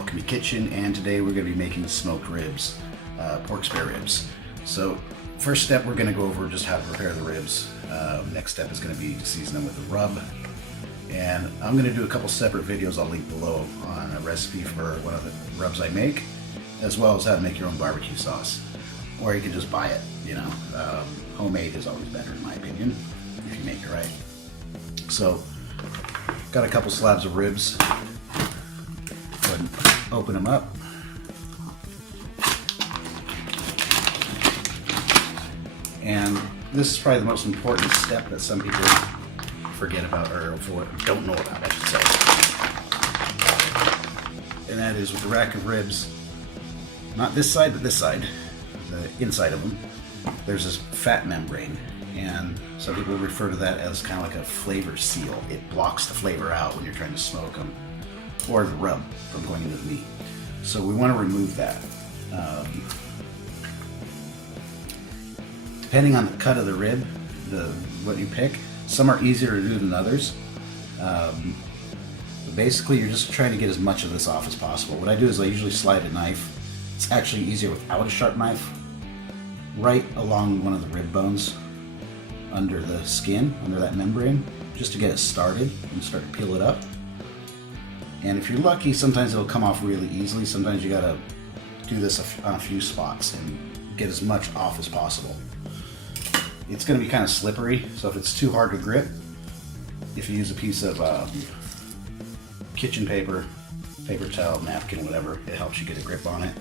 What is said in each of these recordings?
Alchemy Kitchen, and today we're going to be making smoked ribs, pork spare ribs. So first step, we're going to go over just how to prepare the ribs. Next step is going to be to season them with a rub, and I'm going to do a couple separate videos I'll link below on a recipe for one of the rubs I make, as well as how to make your own barbecue sauce, or you can just buy it. You know, homemade is always better in my opinion if you make it right. So got a couple slabs of ribs. Go ahead and open them up. And this is probably the most important step that some people forget about, or don't know about, I should say. And that is with the rack of ribs, not this side, but this side, the inside of them, there's this fat membrane. And some people refer to that as kind of like a flavor seal. It blocks the flavor out when you're trying to smoke them, or the rub from going into the meat. So we want to remove that. Depending on the cut of the rib, what you pick, some are easier to do than others. But basically, you're just trying to get as much of this off as possible. What I do is I usually slide a knife. It's actually easier without a sharp knife. Right along one of the rib bones, under the skin, under that membrane, just to get it started and start to peel it up. And if you're lucky, sometimes it'll come off really easily. Sometimes you gotta do this on a few spots and get as much off as possible. It's gonna be kind of slippery, so if it's too hard to grip, if you use a piece of kitchen paper, paper towel, napkin, whatever, it helps you get a grip on it.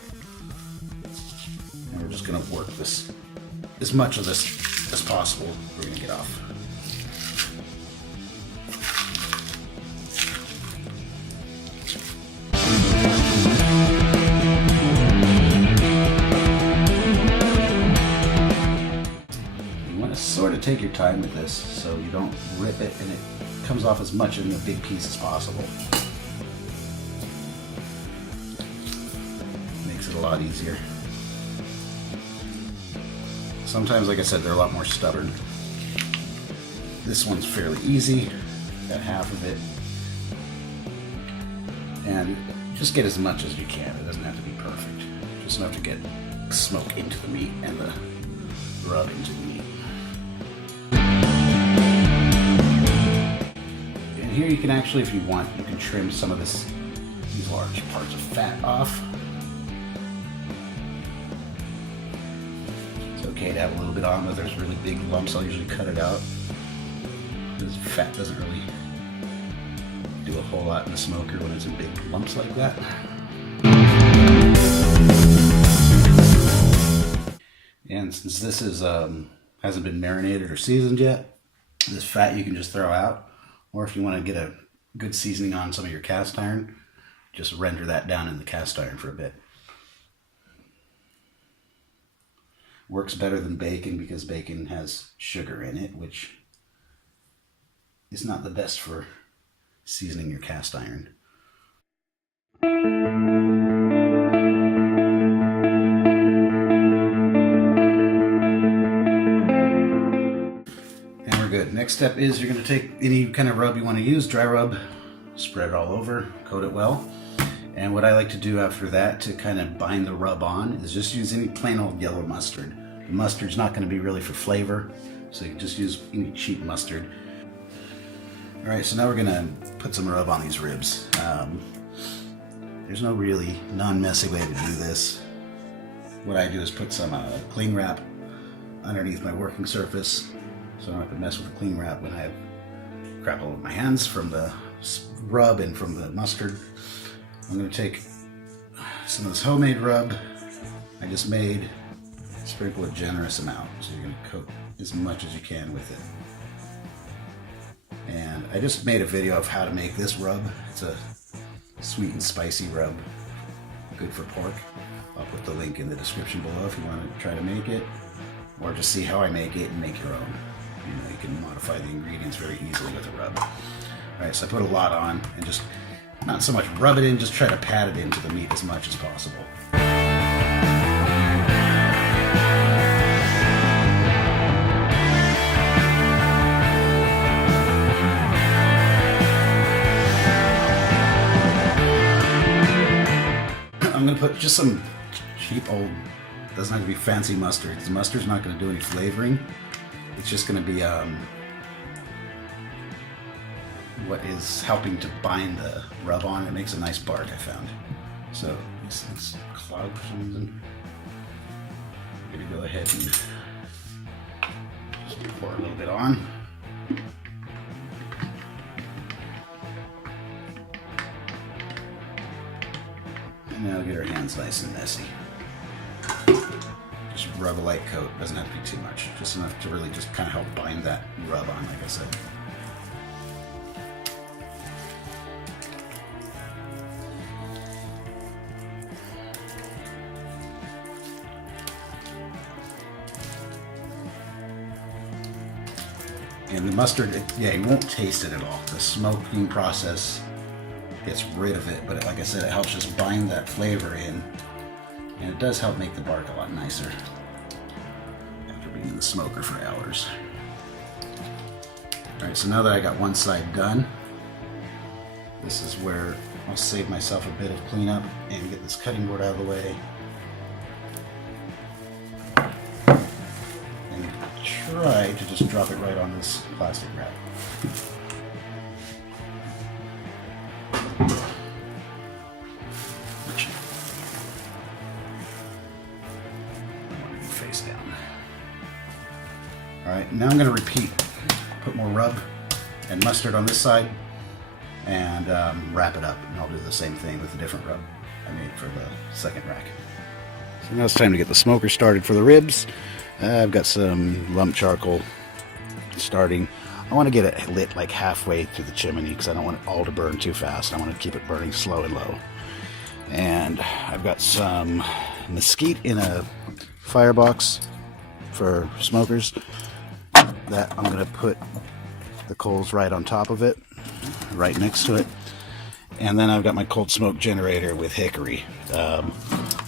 And we're just gonna work this, as much of this as possible, we're gonna get off. Sort of take your time with this so you don't rip it and it comes off as much in a big piece as possible. Makes it a lot easier. Sometimes, like I said, they're a lot more stubborn. This one's fairly easy, got half of it. And just get as much as you can. It doesn't have to be perfect. Just enough to get smoke into the meat and the rub into the meat. Here you can actually, if you want, you can trim some of these large parts of fat off. It's okay to have a little bit on, but there's really big lumps, I'll usually cut it out. Because fat doesn't really do a whole lot in the smoker when it's in big lumps like that. And since this is hasn't been marinated or seasoned yet, this fat you can just throw out. Or if you want to get a good seasoning on some of your cast iron, just render that down in the cast iron for a bit. Works better than bacon because bacon has sugar in it, which is not the best for seasoning your cast iron. Good. Next step is you're going to take any kind of rub you want to use, dry rub, spread it all over, coat it well. And what I like to do after that to kind of bind the rub on is just use any plain old yellow mustard. The mustard's not going to be really for flavor, so you can just use any cheap mustard. Alright, so now we're going to put some rub on these ribs. There's no really non-messy way to do this. What I do is put some cling wrap underneath my working surface, so I don't have to mess with the cling wrap when I have crap all over my hands from the rub and from the mustard. I'm going to take some of this homemade rub I just made, sprinkle a generous amount. So you're going to coat as much as you can with it. And I just made a video of how to make this rub. It's a sweet and spicy rub, good for pork. I'll put the link in the description below if you want to try to make it, or just see how I make it and make your own. You know, you can modify the ingredients very easily with a rub. Alright, so I put a lot on and just not so much rub it in, just try to pat it into the meat as much as possible. going to put just some cheap old, doesn't have to be fancy mustard, because mustard's not going to do any flavoring. It's just going to be what is helping to bind the rub on. It makes a nice bark, I found. So it's clogged for some reason. I'm going to go ahead and just pour a little bit on. And now get our hands nice and messy. Just rub a light coat, doesn't have to be too much, just enough to really just kind of help bind that rub on, like I said. And the mustard, you won't taste it at all. The smoking process gets rid of it, but like I said, it helps just bind that flavor in, and it does help make the bark a lot nicer after being in the smoker for hours. Alright, so now that I got one side done, this is where I'll save myself a bit of cleanup and get this cutting board out of the way. Try to just drop it right on this plastic wrap. Face down. Alright, now I'm going to repeat. Put more rub and mustard on this side and wrap it up. And I'll do the same thing with a different rub I made for the second rack. So now it's time to get the smoker started for the ribs. I've got some lump charcoal starting. I want to get it lit like halfway through the chimney because I don't want it all to burn too fast. I want to keep it burning slow and low. And I've got some mesquite in a firebox for smokers that I'm going to put the coals right on top of it, right next to it. And then I've got my cold smoke generator with hickory. I'm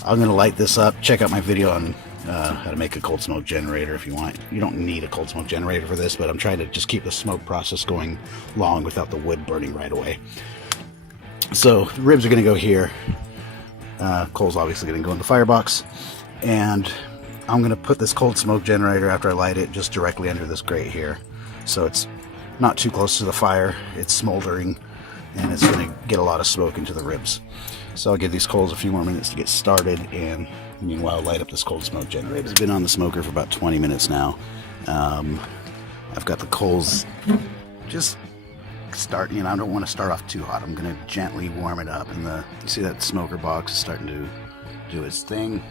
going to light this up. Check out my video on how to make a cold smoke generator if you want. You don't need a cold smoke generator for this, but I'm trying to just keep the smoke process going long without the wood burning right away. So the ribs are going to go here. Coal's obviously going to go in the firebox. And I'm going to put this cold smoke generator after I light it just directly under this grate here. So it's not too close to the fire. It's smoldering and it's going to get a lot of smoke into the ribs. So I'll give these coals a few more minutes to get started, and meanwhile light up this cold smoke generator. It's been on the smoker for about 20 minutes now. I've got the coals just starting, I don't want to start off too hot. I'm going to gently warm it up, and you see that smoker box is starting to do its thing.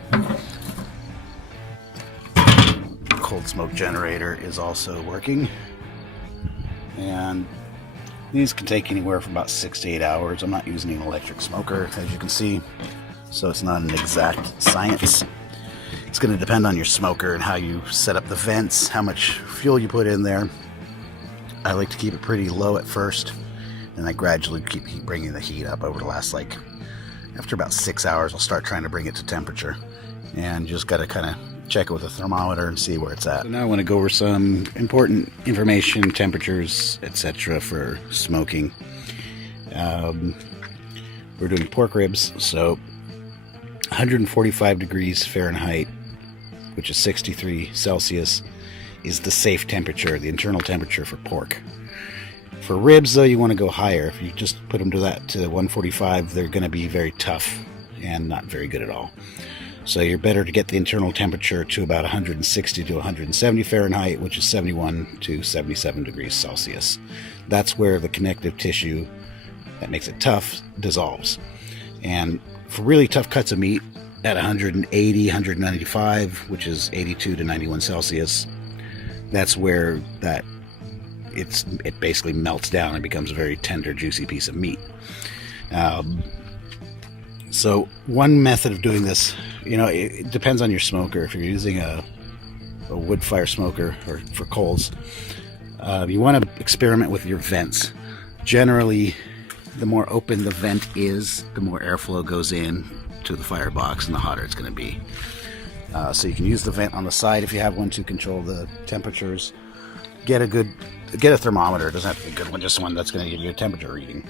The cold smoke generator is also working, and these can take anywhere from about 6 to 8 hours. I'm not using an electric smoker, as you can see, so it's not an exact science. It's going to depend on your smoker and how you set up the vents, how much fuel you put in there. I like to keep it pretty low at first, and I gradually keep bringing the heat up over the last, after about 6 hours, I'll start trying to bring it to temperature. And you just got to kind of check it with a thermometer and see where it's at. So now I want to go over some important information, temperatures, etc. for smoking. We're doing pork ribs, so 145 degrees Fahrenheit, which is 63 Celsius, is the safe temperature, the internal temperature for pork. For ribs, though, you want to go higher. If you just put them to 145, they're going to be very tough and not very good at all. So you're better to get the internal temperature to about 160 to 170 Fahrenheit, which is 71 to 77 degrees Celsius. That's where the connective tissue that makes it tough dissolves. And for really tough cuts of meat at 180, 195, which is 82 to 91 Celsius, that's where it basically melts down and becomes a very tender, juicy piece of meat. So one method of doing this, it depends on your smoker. If you're using a wood fire smoker or for coals, you want to experiment with your vents. Generally, the more open the vent is, the more airflow goes in to the firebox and the hotter it's going to be. So you can use the vent on the side if you have one to control the temperatures. Get a thermometer. It doesn't have to be a good one, just one that's going to give you a temperature reading.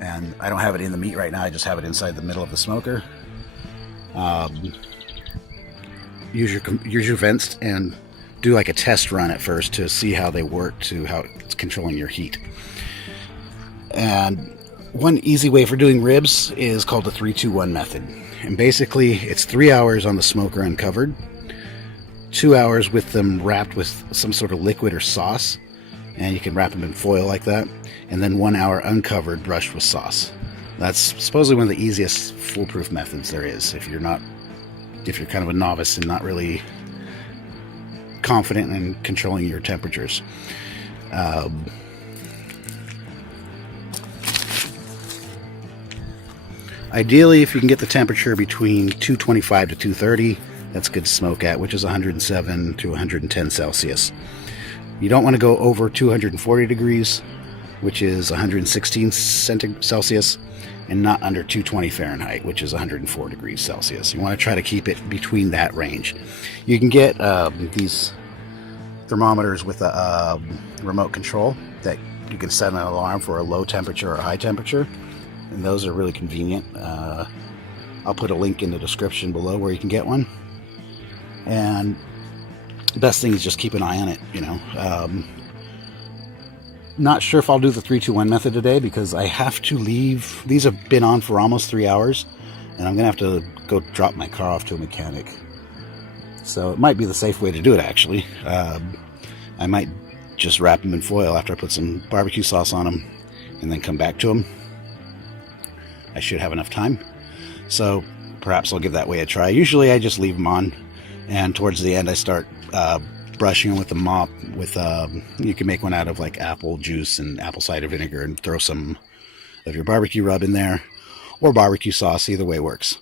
And I don't have it in the meat right now, I just have it inside the middle of the smoker. use your vents and do like a test run at first to see how they work, to how it's controlling your heat. And one easy way for doing ribs is called the 3-2-1 method. And basically it's 3 hours on the smoker uncovered, 2 hours with them wrapped with some sort of liquid or sauce, and you can wrap them in foil like that, and then 1 hour uncovered, brushed with sauce. That's supposedly one of the easiest foolproof methods there is if you're kind of a novice and not really confident in controlling your temperatures. Ideally, if you can get the temperature between 225 to 230, that's good to smoke at, which is 107 to 110 Celsius. You don't want to go over 240 degrees, which is 116 Celsius, and not under 220 Fahrenheit, which is 104 degrees Celsius. You want to try to keep it between that range. You can get these thermometers with a remote control that you can set an alarm for a low temperature or a high temperature, and those are really convenient. I'll put a link in the description below where you can get one. And the best thing is just keep an eye on it, you know. Not sure if I'll do the 3-2-1 method today because I have to leave. These have been on for almost 3 hours, and I'm gonna have to go drop my car off to a mechanic. So it might be the safe way to do it, actually. I might just wrap them in foil after I put some barbecue sauce on them and then come back to them. I should have enough time, so perhaps I'll give that way a try. Usually I just leave them on, and towards the end I start brushing them with a mop. With you can make one out of like apple juice and apple cider vinegar and throw some of your barbecue rub in there, or barbecue sauce. Either way works.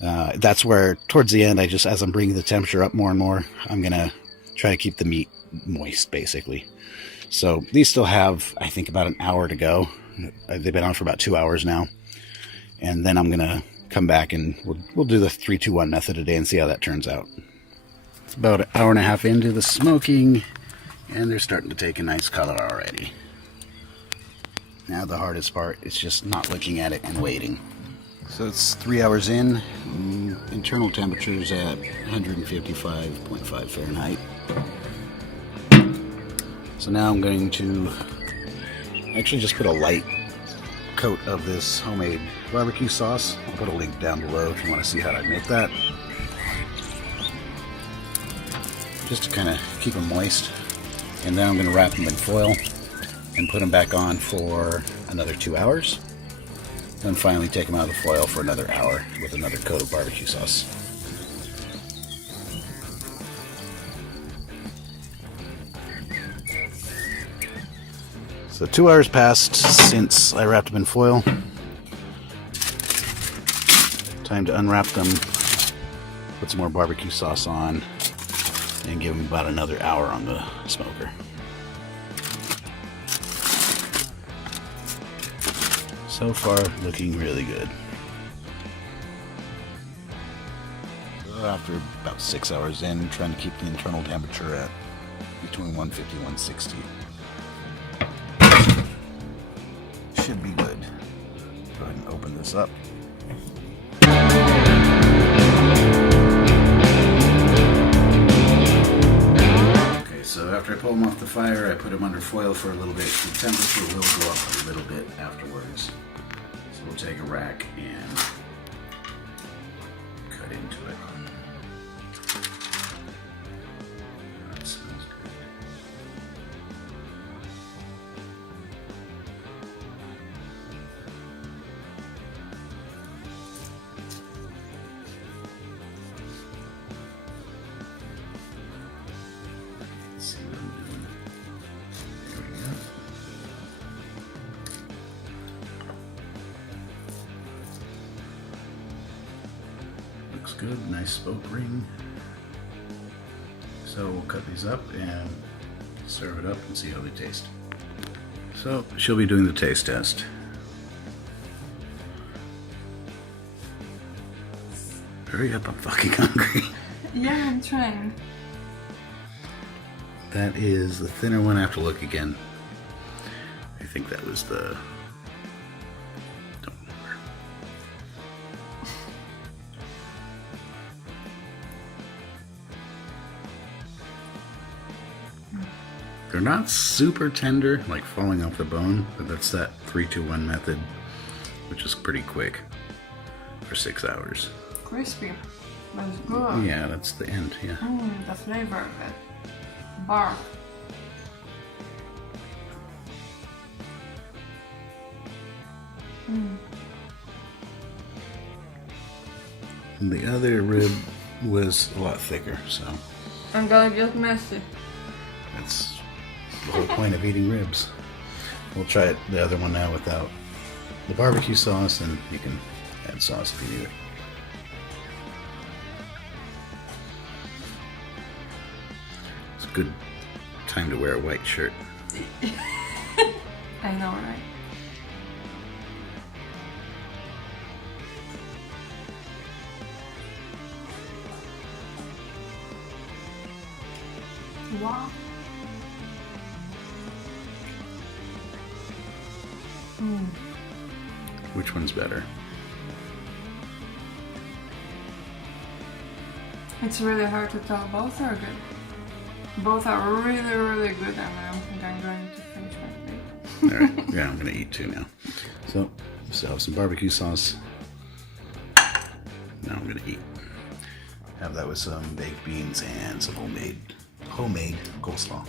That's where towards the end, I just, as I'm bringing the temperature up more and more, I'm gonna try to keep the meat moist, basically. So these still have, I think, about an hour to go. They've been on for about 2 hours now, and then I'm gonna come back and we'll do the 3-2-1 method today and see how that turns out. It's about an hour and a half into the smoking, and they're starting to take a nice color already. Now the hardest part is just not looking at it and waiting. So it's 3 hours in, internal temperatures at 155.5 Fahrenheit. So now I'm going to actually just put a light coat of this homemade barbecue sauce. I'll put a link down below if you want to see how I make that. Just to kind of keep them moist. And then I'm going to wrap them in foil and put them back on for another 2 hours. Then finally take them out of the foil for another hour with another coat of barbecue sauce. So 2 hours passed since I wrapped them in foil. Time to unwrap them, put some more barbecue sauce on, and give them about another hour on the smoker. So far, looking really good. So after about 6 hours in, trying to keep the internal temperature at between 150 and 160. Should be good. Go ahead and open this up. Okay, so after I pull them off the fire, I put them under foil for a little bit. The temperature will go up a little bit afterwards. So we'll take a rack and cut into it. That smells good. Let's see what I'm doing. There we go. Looks good, nice spoke ring. So we'll cut these up and serve it up and see how they taste. So she'll be doing the taste test. Hurry up, I'm fucking hungry. Yeah, I'm trying. That is the thinner one. I have to look again. I think that was the... Don't remember. They're not super tender, like falling off the bone, but that's that 3-2-1 method, which is pretty quick for 6 hours. Crispy. That's good. Yeah, that's the end, yeah. The flavor of it. Bark. And the other rib was a lot thicker, so I'm gonna get messy. that's the whole point of eating ribs. We'll try it, the other one now without the barbecue sauce, and you can add sauce if you need it. It's a good time to wear a white shirt. I know, right? Wow. Which one's better? It's really hard to tell. Both are good. Both are really, really good, and I don't think I'm going to finish my plate. Alright, yeah, I'm gonna eat two now. So, still have some barbecue sauce. Now I'm gonna eat. Have that with some baked beans and some homemade coleslaw.